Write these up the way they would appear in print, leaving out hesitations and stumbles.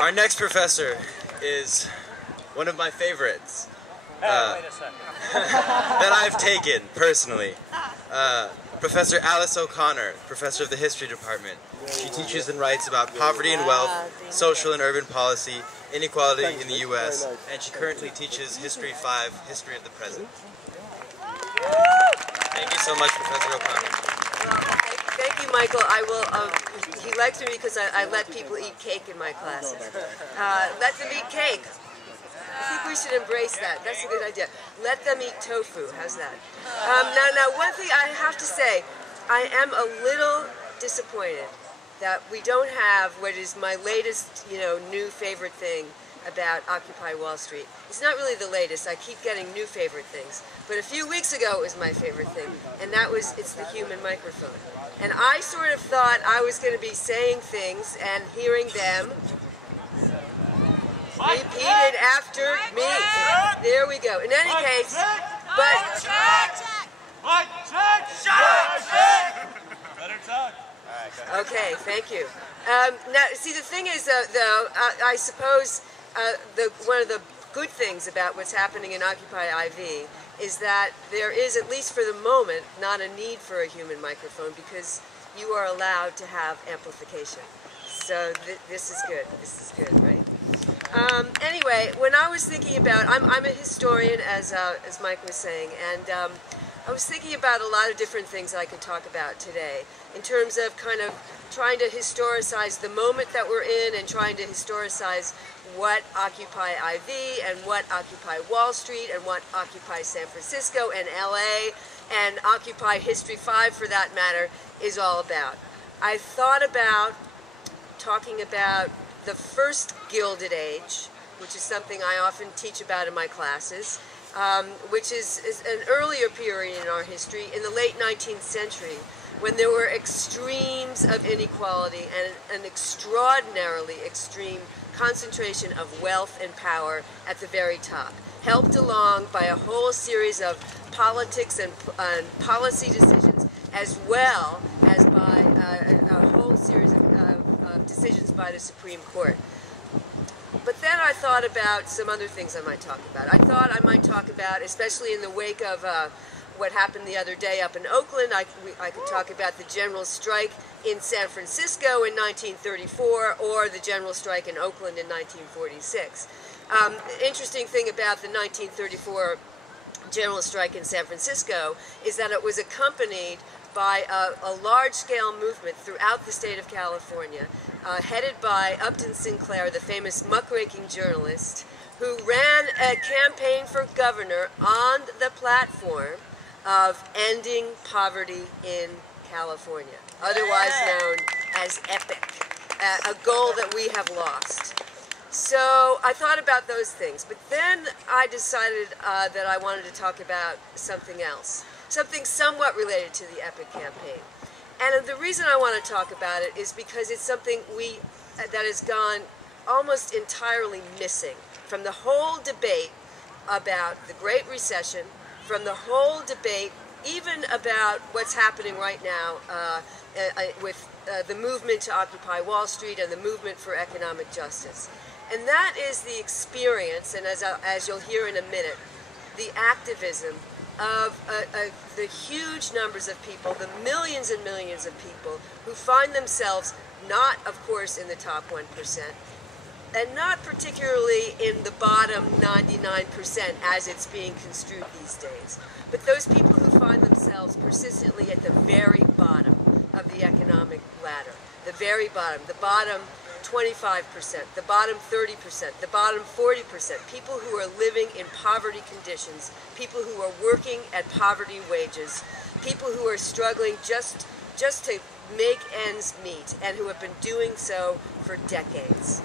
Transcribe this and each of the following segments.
Our next professor is one of my favorites Wait a second. that I've taken personally. Professor Alice O'Connor, professor of the history department. She teaches and writes about poverty and wealth, social and urban policy, inequality in the U.S., and she currently teaches History 5, History of the Present. Thank you so much, Professor O'Connor. Thank you, Michael. I will. He likes me because I let people eat cake in my classes. Let them eat cake. I think we should embrace that. That's a good idea. Let them eat tofu. How's that? Now, one thing I have to say, I am a little disappointed that we don't have what is my latest, new favorite thing about Occupy Wall Street. It's not really the latest. I keep getting new favorite things. But a few weeks ago it was my favorite thing, and that was it's the human microphone. And I sort of thought I was going to be saying things and hearing them repeated after me. There we go. In any case, but... Better talk. Okay, thank you. Now, see, the thing is, though, I suppose one of the good things about what's happening in Occupy IV is that there is, at least for the moment, not a need for a human microphone because you are allowed to have amplification. So this is good. This is good, right? Anyway, when I was thinking about, I'm a historian, as Mike was saying, and I was thinking about a lot of different things I could talk about today in terms of kind of trying to historicize the moment that we're in and trying to historicize what Occupy IV and what Occupy Wall Street and what Occupy San Francisco and LA and Occupy History 5 for that matter is all about. I thought about talking about the first Gilded Age, which is something I often teach about in my classes, which is an earlier period in our history, in the late 19th century, when there were extremes of inequality and an extraordinarily extreme concentration of wealth and power at the very top, helped along by a whole series of politics and policy decisions, as well as by a whole series of decisions by the Supreme Court. But then I thought about some other things I might talk about. I thought I might talk about, especially in the wake of what happened the other day up in Oakland, I could talk about the general strike in San Francisco in 1934 or the general strike in Oakland in 1946. Interesting thing about the 1934 general strike in San Francisco is that it was accompanied by a large-scale movement throughout the state of California, headed by Upton Sinclair, the famous muckraking journalist, who ran a campaign for governor on the platform of ending poverty in California, otherwise known as EPIC, a goal that we have lost. So I thought about those things, but then I decided that I wanted to talk about something else, something somewhat related to the EPIC campaign. And the reason I want to talk about it is because it's something that has gone almost entirely missing from the whole debate about the Great Recession, from the whole debate even about what's happening right now with the movement to Occupy Wall Street and the movement for economic justice. And that is the experience, and as you'll hear in a minute, the activism of the huge numbers of people, the millions and millions of people who find themselves not, of course, in the top 1%, and not particularly in the bottom 99% as it's being construed these days, but those people who find themselves persistently at the very bottom of the economic ladder, the very bottom, the bottom 25%, the bottom 30%, the bottom 40%, people who are living in poverty conditions, people who are working at poverty wages, people who are struggling just to make ends meet and who have been doing so for decades.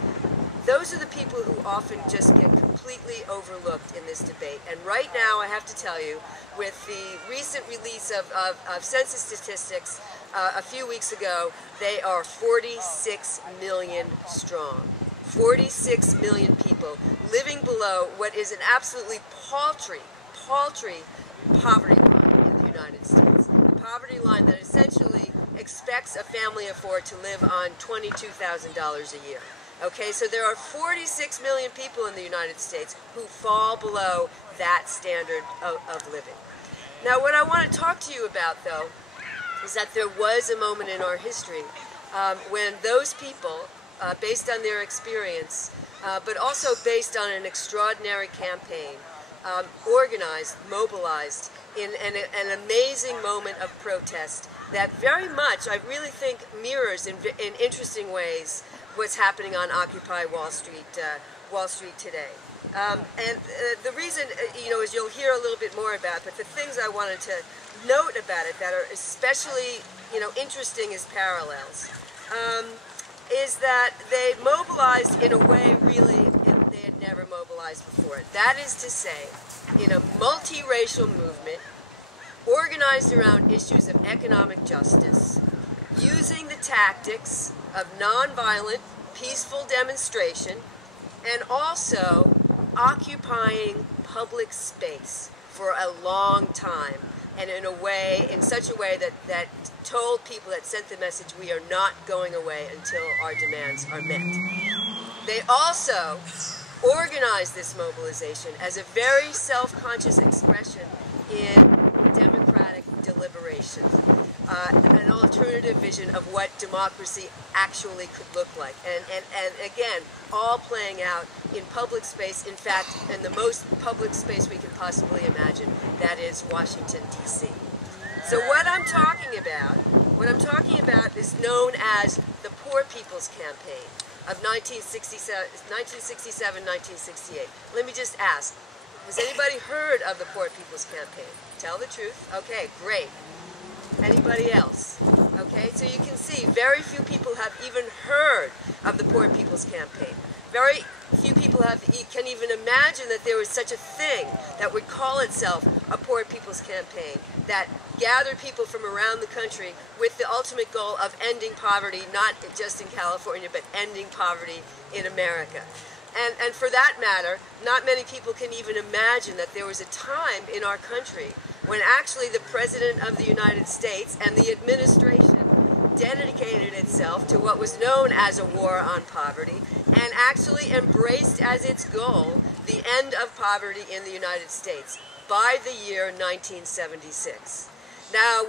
Those are the people who often just get completely overlooked in this debate. And right now, I have to tell you, with the recent release of census statistics a few weeks ago, they are 46 million strong. 46 million people living below what is an absolutely paltry poverty line in the United States. A poverty line that essentially expects a family of four to live on $22,000 a year. Okay, so there are 46 million people in the United States who fall below that standard of living. Now, what I want to talk to you about, though, is that there was a moment in our history when those people, based on their experience, but also based on an extraordinary campaign, organized, mobilized in an amazing moment of protest that very much, I really think, mirrors in interesting ways what's happening on Occupy Wall Street today. The reason, is you'll hear a little bit more about, but the things I wanted to note about it that are especially, interesting as parallels, is that they mobilized in a way really they had never mobilized before. That is to say, in a multiracial movement organized around issues of economic justice, using the tactics of nonviolent, peaceful demonstration, and also occupying public space for a long time, and in such a way that told people, that sent the message, we are not going away until our demands are met. They also organized this mobilization as a very self-conscious expression in democratic deliberation, an alternative vision of what democracy actually could look like. And again, all playing out in public space, in fact, in the most public space we can possibly imagine, that is Washington, D.C. So what I'm talking about is known as the Poor People's Campaign of 1967-1968. Let me just ask, has anybody heard of the Poor People's Campaign? Tell the truth. Okay, great. Anybody else? Okay, so you can see very few people have even heard of the Poor People's Campaign. Very few people can even imagine that there was such a thing that would call itself a Poor People's Campaign, that gathered people from around the country with the ultimate goal of ending poverty, not just in California, but ending poverty in America. And for that matter, not many people can even imagine that there was a time in our country when actually the President of the United States and the administration dedicated itself to what was known as a war on poverty and actually embraced as its goal the end of poverty in the United States by the year 1976. Now,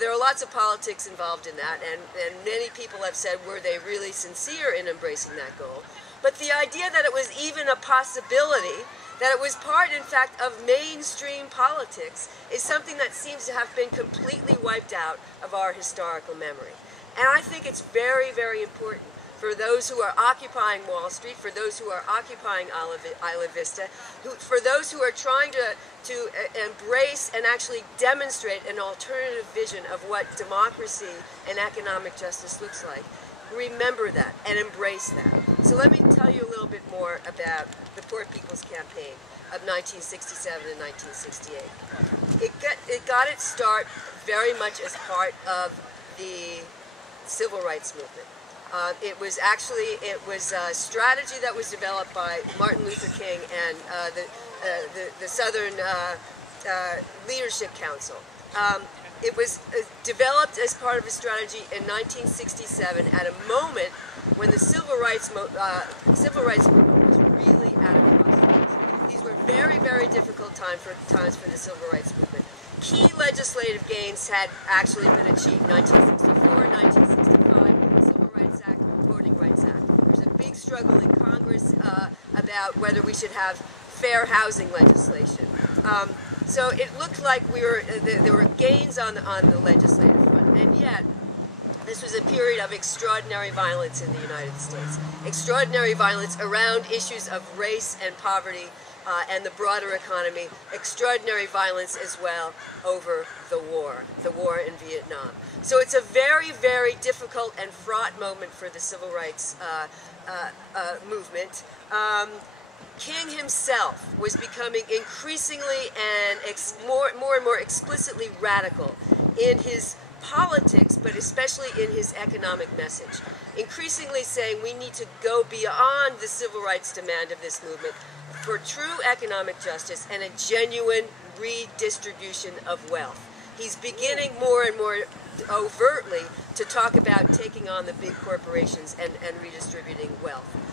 there are lots of politics involved in that, and many people have said, were they really sincere in embracing that goal? But the idea that it was even a possibility, that it was part, in fact, of mainstream politics, is something that seems to have been completely wiped out of our historical memory. And I think it's very, very important for those who are occupying Wall Street, for those who are occupying Isla Vista, for those who are trying to embrace and actually demonstrate an alternative vision of what democracy and economic justice looks like. Remember that and embrace that. So let me tell you a little bit more about the Poor People's Campaign of 1967 and 1968. It got its start very much as part of the civil rights movement. It was a strategy that was developed by Martin Luther King and the Southern Leadership Council. It was developed as part of a strategy in 1967 at a moment when the civil rights movement was really at a crossroads. These were very, very difficult times for the civil rights movement. Key legislative gains had actually been achieved: 1964, 1965, Civil Rights Act, Voting Rights Act. There was a big struggle in Congress about whether we should have fair housing legislation. So it looked like there were gains on the legislative front, and yet this was a period of extraordinary violence in the United States. Extraordinary violence around issues of race and poverty and the broader economy. Extraordinary violence as well over the war in Vietnam. So it's a very, very difficult and fraught moment for the civil rights movement. King himself was becoming increasingly and more and more explicitly radical in his politics, but especially in his economic message. Increasingly saying we need to go beyond the civil rights demand of this movement for true economic justice and a genuine redistribution of wealth. He's beginning more and more overtly to talk about taking on the big corporations and redistributing wealth.